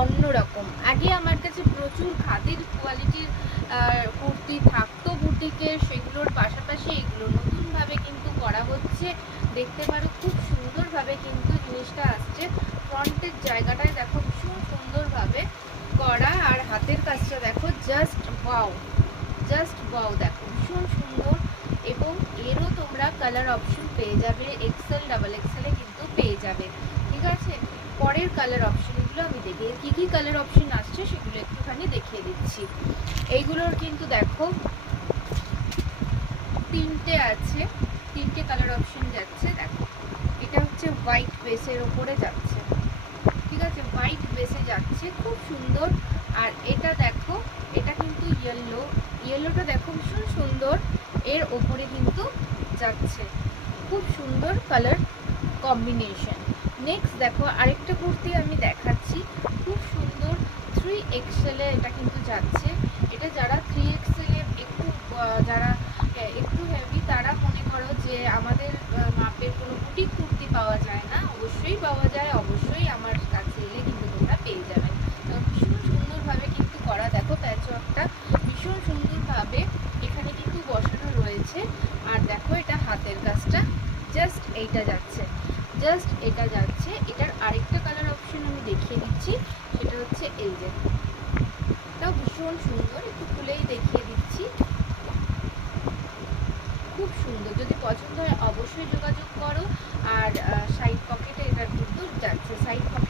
অন্যরকম। আগে আমার কাছে প্রচুর খাদির কোয়ালিটির কুর্তি থাকতো বুটিকের, সেগুলোর পাশাপাশি এগুলো নতুনভাবে কিন্তু করা হচ্ছে। দেখতে পারো খুব সুন্দরভাবে কিন্তু জিনিসটা আসছে। ফ্রন্টের জায়গাটায় দেখো ভীষণ সুন্দরভাবে করা, আর হাতের কাজটা দেখো জাস্ট ওয়াও, জাস্ট ওয়াও, দেখো ভীষণ সুন্দর। এবং এরও তোমরা কালার অপশন পেয়ে যাবে, এক্সেল ডাবল এক্সেলে কিন্তু পেয়ে যাবে। ঠিক আছে, পরের কালার অপশনগুলো আমি দেখি কী কী কালার অপশন আসছে সেগুলো একটুখানি দেখিয়ে দিচ্ছি। এইগুলোর কিন্তু দেখো তিনটে আছে, তিনটে কালার অপশন যাচ্ছে। দেখো এটা হচ্ছে হোয়াইট বেসের ওপরে যাচ্ছে, ঠিক আছে, হোয়াইট বেসে যাচ্ছে, খুব সুন্দর। আর এটা দেখো, এটা কিন্তু ইয়েলো, ইয়েলোটা দেখো ভীষণ সুন্দর, এর ওপরে কিন্তু যাচ্ছে, খুব সুন্দর কালার কম্বিনেশন। নেক্সট দেখো আরেকটা কুর্তি আমি দেখাচ্ছি, খুব সুন্দর 3XL-এ এটা কিন্তু যাচ্ছে। এটা যারা 3XL-এ একটু যারা একটু হেভি, তারা মনে করো যে আমাদের মাপের কোনো বুটিক কুর্তি পাওয়া যায় না, অবশ্যই পাওয়া যায়, অবশ্যই আমার কাছে এলে কিন্তু তোমরা পেয়ে যাবে। ভীষণ সুন্দরভাবে কিন্তু করা, দেখো প্যাচওয়ার্কটা ভীষণ সুন্দরভাবে এখানে কিন্তু বসানো রয়েছে। আর দেখো এটা হাতের কাজটা জাস্ট এইটা যাচ্ছে, জাস্ট এটা যাচ্ছে। এটার আরেকটা কালার অপশন আমি দেখিয়ে দিচ্ছি, সেটা হচ্ছে এই যে, এটাও ভীষণ সুন্দর, একটু খুলেই দেখিয়ে দিচ্ছি, খুব সুন্দর। যদি পছন্দ হয় অবশ্যই যোগাযোগ করো। আর সাইড পকেটে এটা কিন্তু যাচ্ছে, সাইড পকেট